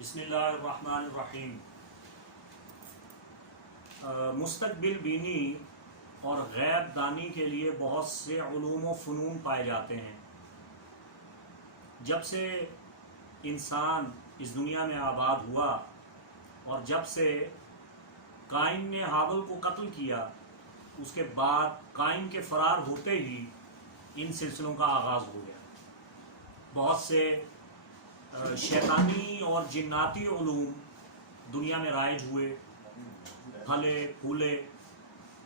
بسم اللہ الرحمن الرحیم۔ مستقبل بینی اور غیب دانی کے لیے بہت سے علوم و فنون پائے جاتے ہیں۔ جب سے انسان اس دنیا میں آباد ہوا اور جب سے قائن نے حابل کو قتل کیا، اس کے بعد قائن کے فرار ہوتے ہی ان سلسلوں کا آغاز ہو گیا۔ بہت سے شیطانی اور جناتی علوم دنیا میں رائج ہوئے، پھلے پھولے،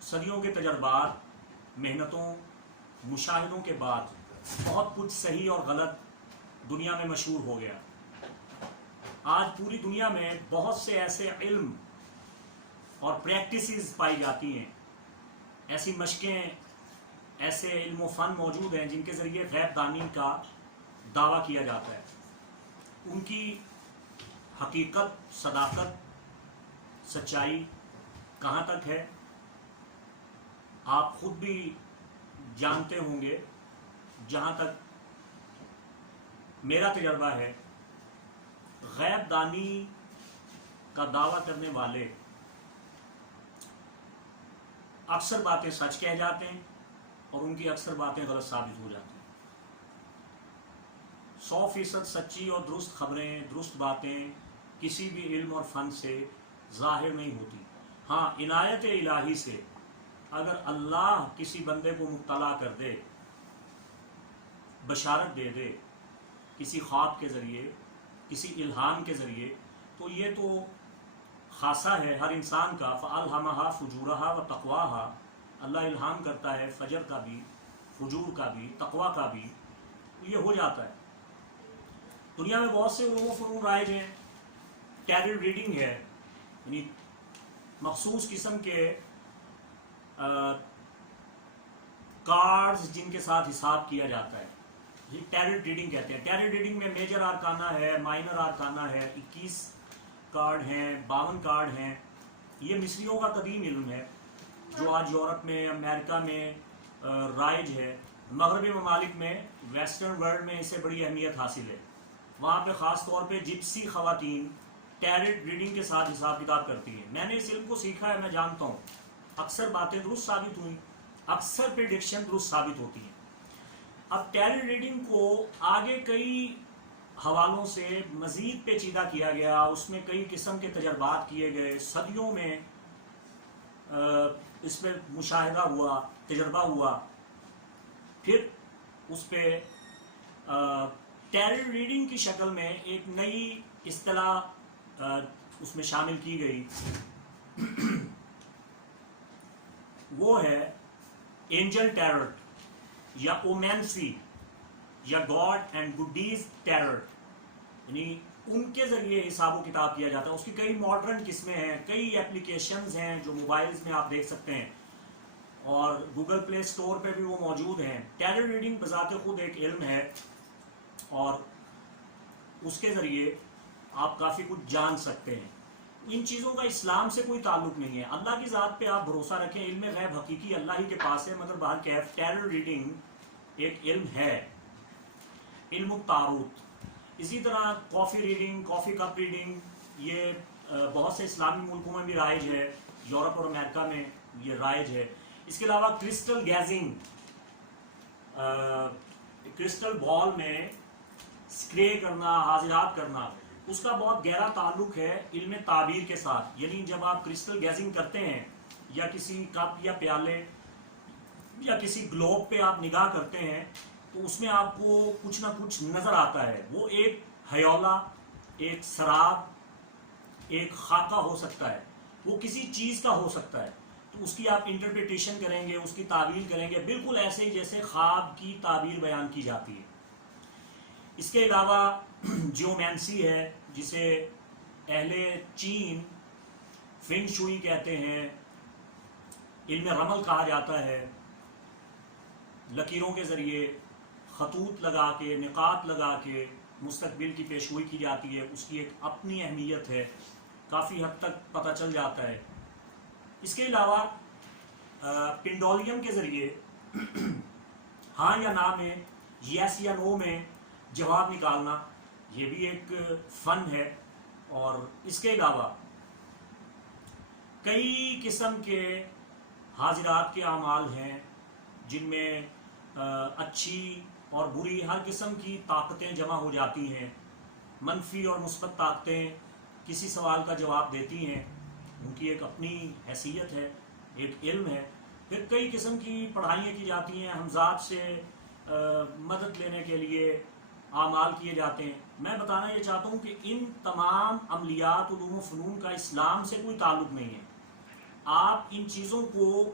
صدیوں کے تجربات، محنتوں، مشاہدوں کے بعد بہت کچھ صحیح اور غلط دنیا میں مشہور ہو گیا۔ آج پوری دنیا میں بہت سے ایسے علم اور پریکٹسز پائی جاتی ہیں، ایسی مشقیں، ایسے علم و فن موجود ہیں جن کے ذریعے غیب دانی کا دعویٰ کیا جاتا ہے۔ ان کی حقیقت، صداقت، سچائی کہاں تک ہے آپ خود بھی جانتے ہوں گے۔ جہاں تک میرا تجربہ ہے، غیب دانی کا دعویٰ کرنے والے اکثر باتیں سچ کہہ جاتے ہیں اور ان کی اکثر باتیں غلط ثابت ہو جاتی ہیں۔ 100% سچی اور درست خبریں، درست باتیں کسی بھی علم اور فن سے ظاہر نہیں ہوتی۔ ہاں، عنایت الہی سے اگر اللہ کسی بندے کو مطلع کر دے، بشارت دے دے کسی خواب کے ذریعے، کسی الہام کے ذریعے، تو یہ تو خاصہ ہے ہر انسان کا۔ فَأَلْهَمَهَا فُجُورَهَا وَتَقْوَاهَا، اللہ الہام کرتا ہے فجر کا بھی، فجور کا بھی، تقوی کا بھی، یہ ہو جاتا ہے۔ دنیا میں بہت سے علوم و فنون رائج ہیں۔ ٹیرر ریڈنگ ہے، یعنی مخصوص قسم کے کارڈز جن کے ساتھ حساب کیا جاتا ہے، یہ ٹیرر ریڈنگ کہتے ہیں۔ ٹیرر ریڈنگ میں میجر آرکانہ ہے، مائنر آرکانہ ہے، 21 کارڈ ہیں، 52 کارڈ ہیں۔ یہ مصریوں کا قدیم علم ہے جو آج یورپ میں، امریکہ میں رائج ہے۔ مغربی ممالک میں، ویسٹرن ورلڈ میں اسے بڑی اہمیت حاصل ہے۔ وہاں پہ خاص طور پہ جپسی خواتین ٹیرٹ ریڈنگ کے ساتھ حساب کتاب کرتی ہیں۔ میں نے اس علم کو سیکھا ہے، میں جانتا ہوں اکثر باتیں درست ثابت ہوئیں، اکثر پریڈکشن درست ثابت ہوتی ہیں۔ اب ٹیرٹ ریڈنگ کو آگے کئی حوالوں سے مزید پیچیدہ کیا گیا، اس میں کئی قسم کے تجربات کیے گئے، صدیوں میں اس پہ مشاہدہ ہوا، تجربہ ہوا، پھر اس پہ ٹیرر ریڈنگ کی شکل میں ایک نئی اصطلاح اس میں شامل کی گئی، وہ ہے اینجل ٹیرٹ یا اومینسی یا گاڈ اینڈ گڈیز ٹیرٹ، یعنی ان کے ذریعے حساب و کتاب کیا جاتا ہے۔ اس کی کئی ماڈرن قسمیں ہیں، کئی اپلیکیشنز ہیں جو موبائلز میں آپ دیکھ سکتے ہیں اور گوگل پلے اسٹور پہ بھی وہ موجود ہیں۔ ٹیرر ریڈنگ بذات خود ایک علم ہے اور اس کے ذریعے آپ کافی کچھ جان سکتے ہیں۔ ان چیزوں کا اسلام سے کوئی تعلق نہیں ہے۔ اللہ کی ذات پہ آپ بھروسہ رکھیں، علم غیب حقیقی اللہ ہی کے پاس ہے، مگر بہرکیف ٹیرر ریڈنگ ایک علم ہے، علم التاروت۔ اسی طرح کافی ریڈنگ، کافی کپ ریڈنگ، یہ بہت سے اسلامی ملکوں میں بھی رائج ہے، یورپ اور امریکہ میں یہ رائج ہے۔ اس کے علاوہ کرسٹل گیزنگ، کرسٹل بال میں اسپرے کرنا، حاضرات کرنا، اس کا بہت گہرا تعلق ہے علم تعبیر کے ساتھ۔ یعنی جب آپ کرسٹل گیزنگ کرتے ہیں یا کسی کپ یا پیالے یا کسی گلوب پہ آپ نگاہ کرتے ہیں تو اس میں آپ کو کچھ نہ کچھ نظر آتا ہے۔ وہ ایک ہیولہ، ایک سراب، ایک خاکہ ہو سکتا ہے، وہ کسی چیز کا ہو سکتا ہے، تو اس کی آپ انٹرپریٹیشن کریں گے، اس کی تعبیر کریں گے، بالکل ایسے ہی جیسے خواب کی تعبیر بیان کی جاتی ہے۔ اس کے علاوہ جیومینسی ہے، جسے اہل چین فینگ شوئی کہتے ہیں، علم رمل کہا جاتا ہے۔ لکیروں کے ذریعے خطوط لگا کے، نقاط لگا کے مستقبل کی پیشگوئی کی جاتی ہے، اس کی ایک اپنی اہمیت ہے، کافی حد تک پتہ چل جاتا ہے۔ اس کے علاوہ پنڈولیم کے ذریعے ہاں یا نا میں، یس یا نو میں جواب نکالنا، یہ بھی ایک فن ہے اور اس کے علاوہ کئی قسم کے حاضرات کے اعمال ہیں جن میں اچھی اور بری ہر قسم کی طاقتیں جمع ہو جاتی ہیں، منفی اور مثبت طاقتیں کسی سوال کا جواب دیتی ہیں، ان کی ایک اپنی حیثیت ہے، ایک علم ہے۔ پھر کئی قسم کی پڑھائیاں کی جاتی ہیں، ہمزاد سے مدد لینے کے لیے اعمال کیے جاتے ہیں۔ میں بتانا یہ چاہتا ہوں کہ ان تمام عملیات، علوم و فنون کا اسلام سے کوئی تعلق نہیں ہے۔ آپ ان چیزوں کو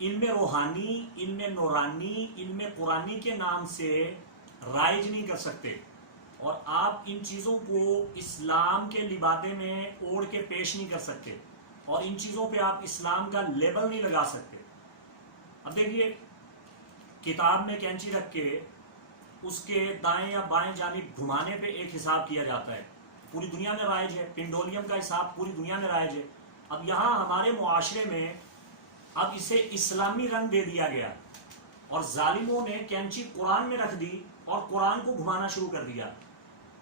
علم روحانی، علم نورانی، علم قرآنی کے نام سے رائج نہیں کر سکتے، اور آپ ان چیزوں کو اسلام کے لبادے میں اوڑھ کے پیش نہیں کر سکتے، اور ان چیزوں پہ آپ اسلام کا لیبل نہیں لگا سکتے۔ اب دیکھیے، کتاب میں کینچی رکھ کے اس کے دائیں یا بائیں جانب گھمانے پہ ایک حساب کیا جاتا ہے، پوری دنیا میں رائج ہے۔ پنڈولیم کا حساب پوری دنیا میں رائج ہے۔ اب یہاں ہمارے معاشرے میں اب اسے اسلامی رنگ دے دیا گیا، اور ظالموں نے کینچی قرآن میں رکھ دی اور قرآن کو گھمانا شروع کر دیا،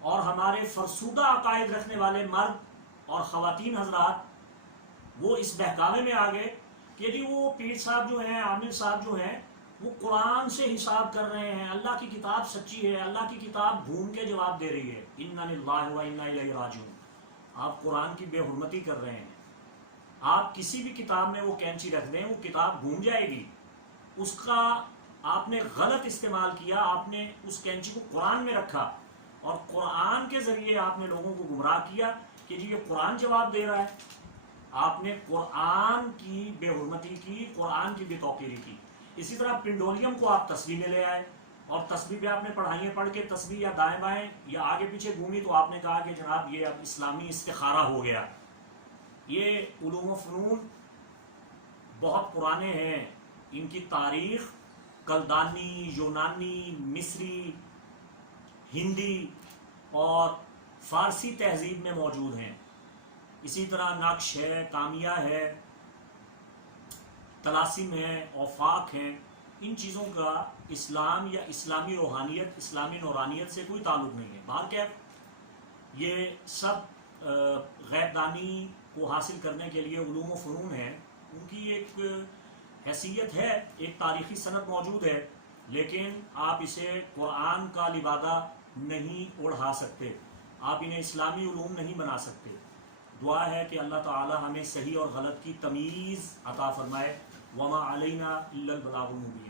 اور ہمارے فرسودہ عقائد رکھنے والے مرد اور خواتین حضرات وہ اس بہکاوے میں آ گئے کہ جی وہ پیر صاحب جو ہیں، عامر صاحب جو ہیں، وہ قرآن سے حساب کر رہے ہیں، اللہ کی کتاب سچی ہے، اللہ کی کتاب گھوم کے جواب دے رہی ہے، انا للہ و انا الیہ راجعون۔ آپ قرآن کی بے حرمتی کر رہے ہیں۔ آپ کسی بھی کتاب میں وہ کینچی رکھ دیں، وہ کتاب گھوم جائے گی۔ اس کا آپ نے غلط استعمال کیا، آپ نے اس کینچی کو قرآن میں رکھا اور قرآن کے ذریعے آپ نے لوگوں کو گمراہ کیا کہ جی یہ قرآن جواب دے رہا ہے۔ آپ نے قرآن کی بے حرمتی کی، قرآن کی بے توقیری کی۔ اسی طرح پنڈولیم کو آپ تسبیح میں لے آئے، اور تسبیح پہ آپ نے پڑھائیاں پڑھ کے تسبیح یا دائیں بائیں یا آگے پیچھے گھومی تو آپ نے کہا کہ جناب یہ اب اسلامی استخارہ ہو گیا۔ یہ علوم و فنون بہت پرانے ہیں، ان کی تاریخ کلدانی، یونانی، مصری، ہندی اور فارسی تہذیب میں موجود ہیں۔ اسی طرح نقش ہے، کامیہ ہے، طلاسم ہے، اوفاق ہیں۔ ان چیزوں کا اسلام یا اسلامی روحانیت، اسلامی نورانیت سے کوئی تعلق نہیں ہے۔ بہرکیف یہ سب غیب دانی کو حاصل کرنے کے لیے علوم و فنون ہیں، ان کی ایک حیثیت ہے، ایک تاریخی سند موجود ہے، لیکن آپ اسے قرآن کا لبادہ نہیں اوڑھا سکتے، آپ انہیں اسلامی علوم نہیں بنا سکتے۔ دعا ہے کہ اللہ تعالی ہمیں صحیح اور غلط کی تمیز عطا فرمائے۔ وما علینا الا البلاغ المبین۔